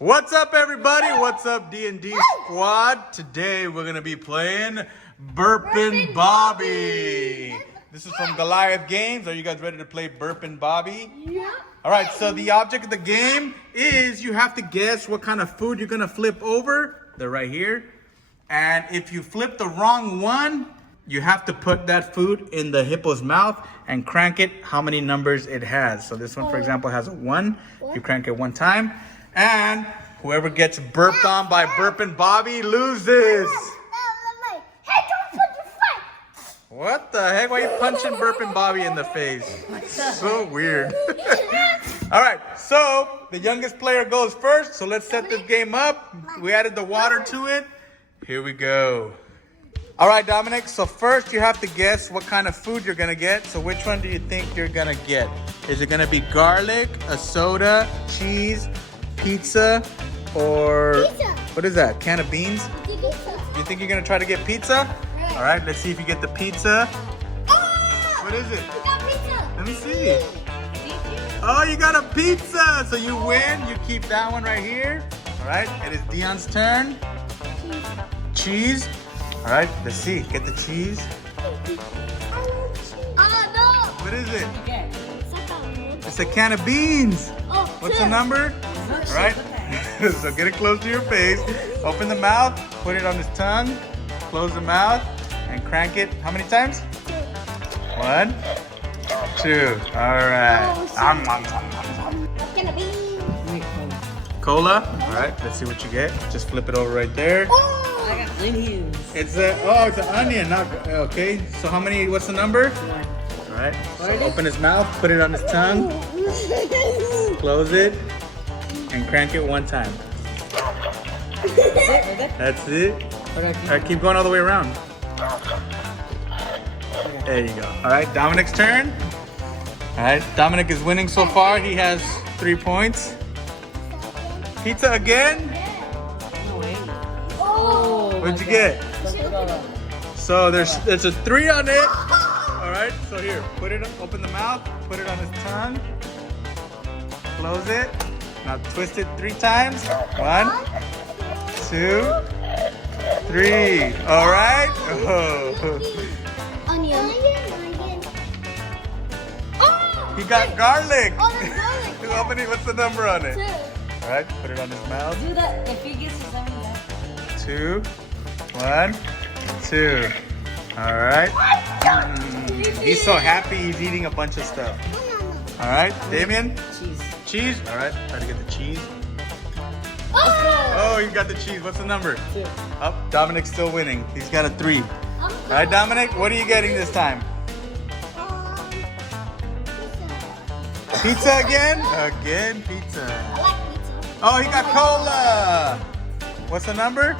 What's up, everybody? What's up, D&D squad? Today we're gonna be playing Burping Bobby. This is from Goliath Games. Are you guys ready to play Burping Bobby? Yeah. All right. So the object of the game is you have to guess what kind of food you're gonna flip over. They're right here. And if you flip the wrong one, you have to put that food in the hippo's mouth and crank it how many numbers it has. So this one, for example, has a 1. You crank it 1 time. And whoever gets burped on by Burping Bobby loses. Hey, don't put your foot. What the heck? Why are you punching Burping Bobby in the face? So weird. All right, so the youngest player goes first. So let's set this game up. We added the water to it. Here we go. All right, Dominic, so first you have to guess what kind of food you're gonna get. So which one do you think you're gonna get? Is it gonna be garlic, a soda, cheese, pizza, or Pizza. What is that? Can of beans? Pizza. You think you're gonna try to get pizza? Right. All right, let's see if you get the pizza. Oh! What is it? We got pizza. Let me see. Oh, you got a pizza. So you win. You keep that one right here. All right, it is Deion's turn. Cheese. All right, let's see. Get the cheese. Oh, no. What is it? Okay. It's a can of beans. Oh, What's the number? All right. So get it close to your face. Open the mouth. Put it on his tongue. Close the mouth and crank it. How many times? 1, 2. All right. It's gonna be. Cola. All right. Let's see what you get. Just flip it over right there. Oh! I got onions. It's it's an onion. Not okay. So how many? What's the number? All right. So open his mouth. Put it on his tongue. Close it and crank it 1 time. That's it. All right. Keep going all the way around. There you go. All right. Dominic's turn. All right. Dominic is winning so far. He has 3 points. Pizza again? No way. Oh! What'd you get? So there's a 3 on it. All right. So here, open the mouth. Put it on his tongue. Close it. Now twist it 3 times. 1, 2, 3. All right. Oh. Onion. Oh! He got garlic. Oh, there's garlic. How many? What's the number on it? 2. All right. Put it on his mouth. Do that if he gets his onions out. 2, 1, 2. All right. He's so happy he's eating a bunch of stuff. All right, Damian? Cheese. Cheese? All right, try to get the cheese. Oh! Oh, you got the cheese. What's the number? 2. Oh, Dominic's still winning. He's got a 3. All right, Dominic, what are you getting this time? Pizza again? Again, pizza. I like pizza. Oh, he got cola. What's the number?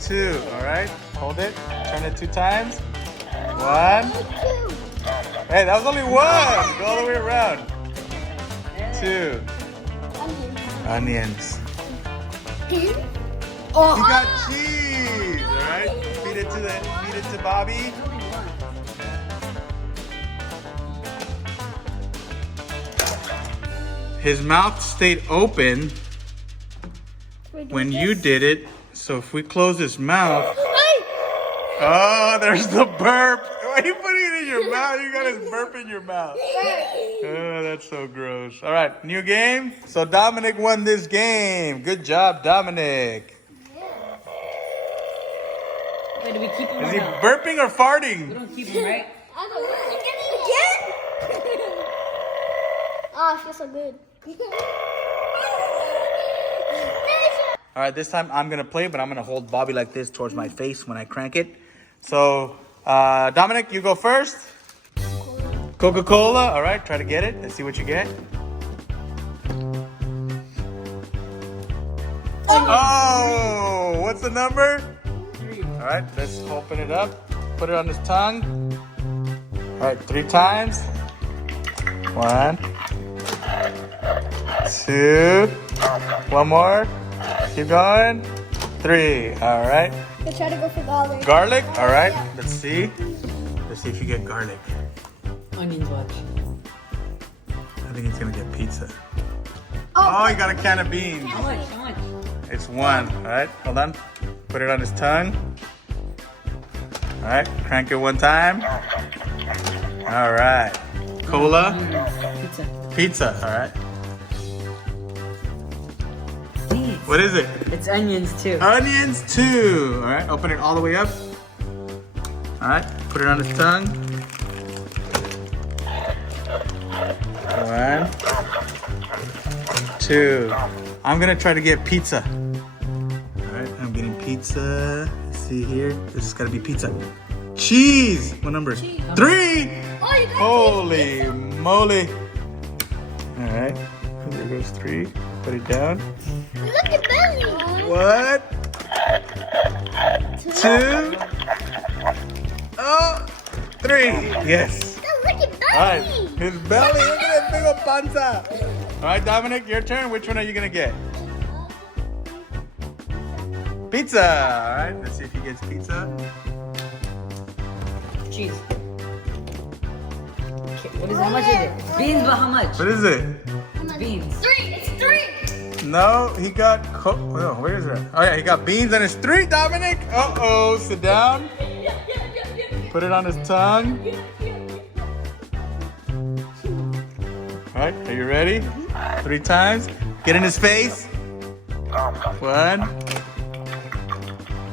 2. All right, hold it. Turn it 2 times. 1. 2. Hey, that was only 1. Go all the way around. 2. Onions. Oh, You got cheese. All right. Feed it to Bobby. His mouth stayed open when you did it. So if we close his mouth, oh, there's the burp. Why are you putting it in your mouth? You got his burp in your mouth. Oh, that's so gross. All right, new game. So Dominic won this game. Good job, Dominic. Wait, do we keep him Is or he no? burping or We farting? don't keep him, right? I don't know. I can eat again. Oh, it feels so good. All right, this time I'm going to play, but I'm going to hold Bobby like this towards my face when I crank it. So, Dominic, you go first. Coca-Cola. All right, try to get it. Let's see what you get. Oh, what's the number? 3. All right, let's open it up. Put it on his tongue. All right, 3 times. 1, 2. 1 more. Keep going. 3. All right. Let's try to go for garlic. Garlic. All right. Let's see. Let's see if you get garlic. Onions, watch. I think he's gonna get pizza. Oh, he got a can of beans. How much? How much? It's one. All right, hold on. Put it on his tongue. All right, crank it one time. All right. Cola. Pizza. Pizza. All right. Seeds. What is it? It's onions too. Onions too. All right, open it all the way up. All right, put it on his tongue. One, two. I'm gonna try to get pizza. All right, I'm getting pizza. Let's see here. This has gotta be pizza. Cheese. What number? 3. Oh, you got Holy moly. All right, there goes 3. Put it down. Look at Belly. What? 2. Oh, 3. Yes. Look at Belly. All right, his belly. Look at that big old panza. All right, Dominic, your turn. Which one are you gonna get? Pizza. All right, let's see if he gets pizza. Cheese. Okay, what is? How much is it? Beans, but how much? What is it? Beans. 3. It's 3. No, he got. Oh, where is it? Oh yeah, he got beans and it's 3. Dominic. Uh-oh, sit down. Put it on his tongue. All right, are you ready? 3 times. Get in his face. 1,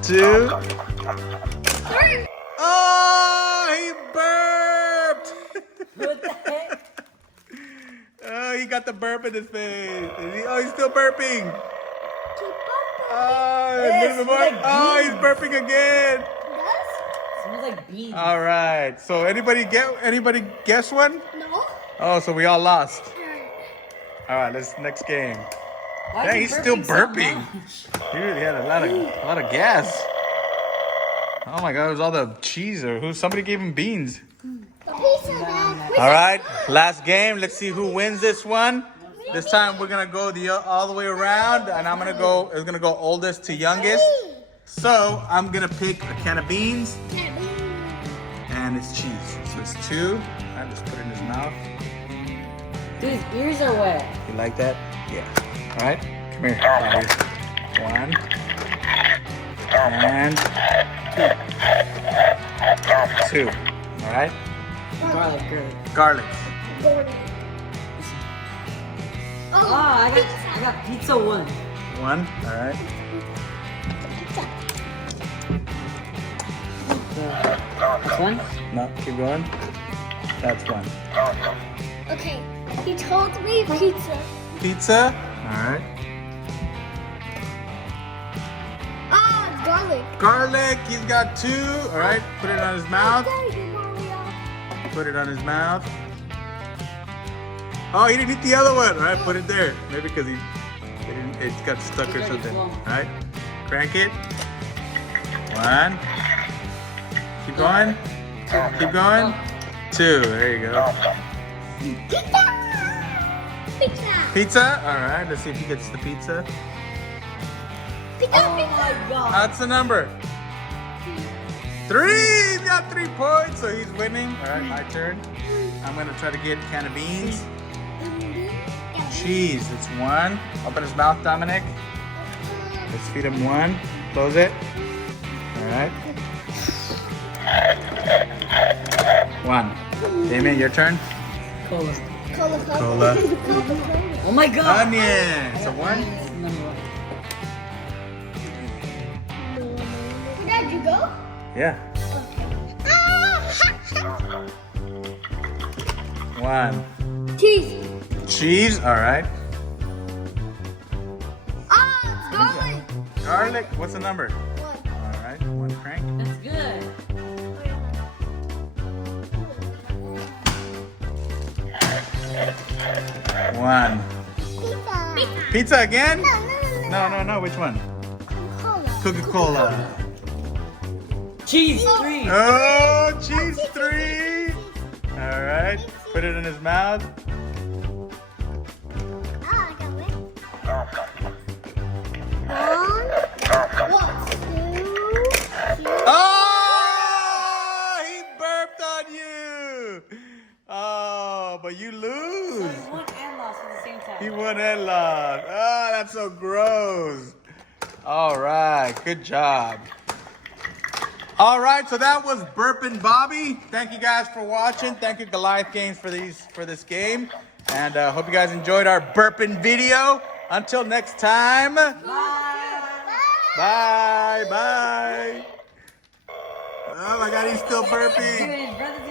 2. 3. Oh, he burped. What the heck? Oh, he got the burp in his face. Oh, he's still burping. Keep Oh, Yes, a little bit more. like Oh, he's burping again. Smells like beans. All right. So anybody guess one? No. Oh, so we all lost. All right, next game. Why Yeah, is he he's still so burping. much? He really had a lot of gas. Oh my God, it was all the cheese or somebody gave him beans. The pizza, Dad. All right, last game. Let's see who wins this one. This time we're gonna go all the way around, and it's gonna go oldest to youngest. So I'm gonna pick a can of beans, and it's cheese. So it's 2. All right, let's put it in his mouth. Dude, his ears are wet. You like that? Yeah. All right, come here, Bobby. 1 and 2. All right, Garlic. garlic. Oh, I got pizza 1. 1. All right. This one? No, keep going. That's 1. Okay. He told me pizza. Pizza. All right. Oh, it's garlic. Garlic. He's got 2. All right. Put it on his mouth. Put it on his mouth. Oh, he didn't eat the other one. All right, put it there. Maybe because it got stuck or something. All right, crank it. 1. Keep going. Keep going. 2. There you go. Pizza. Pizza. Pizza. All right. Let's see if he gets the pizza. Pizza. Oh my god. That's the number. 3. He's got 3 points, so he's winning. All right, my turn. I'm gonna try to get a can of beans. Cheese. It's 1. Open his mouth, Dominic. Let's feed him 1. Close it. All right. 1. Damian, your turn. Cola. Cola. Oh my god. Onion. So 1. Number 1. Dad, you go? Yeah. 1. Cheese. Cheese. All right. Oh, it's garlic. Garlic. What's the number? 1. All right. 1 crank. That's good. 1. Pizza. Pizza again? No. No. Which one? Cola. Coca-Cola. Cheese 3. Oh, cheese 3. All right. Put it in his mouth. Ah, I got it. 1, 2, 3. Oh, he burped on you. Oh, but you lose. He won and lost at the same time. He won and lost. That's so gross. All right, good job. All right, so that was Burping Bobby. Thank you guys for watching. Thank you Goliath Games for this game, and hope you guys enjoyed our burping video. Until next time. Bye. Bye. Bye. Oh my God, he's still burping. Dude, his brother's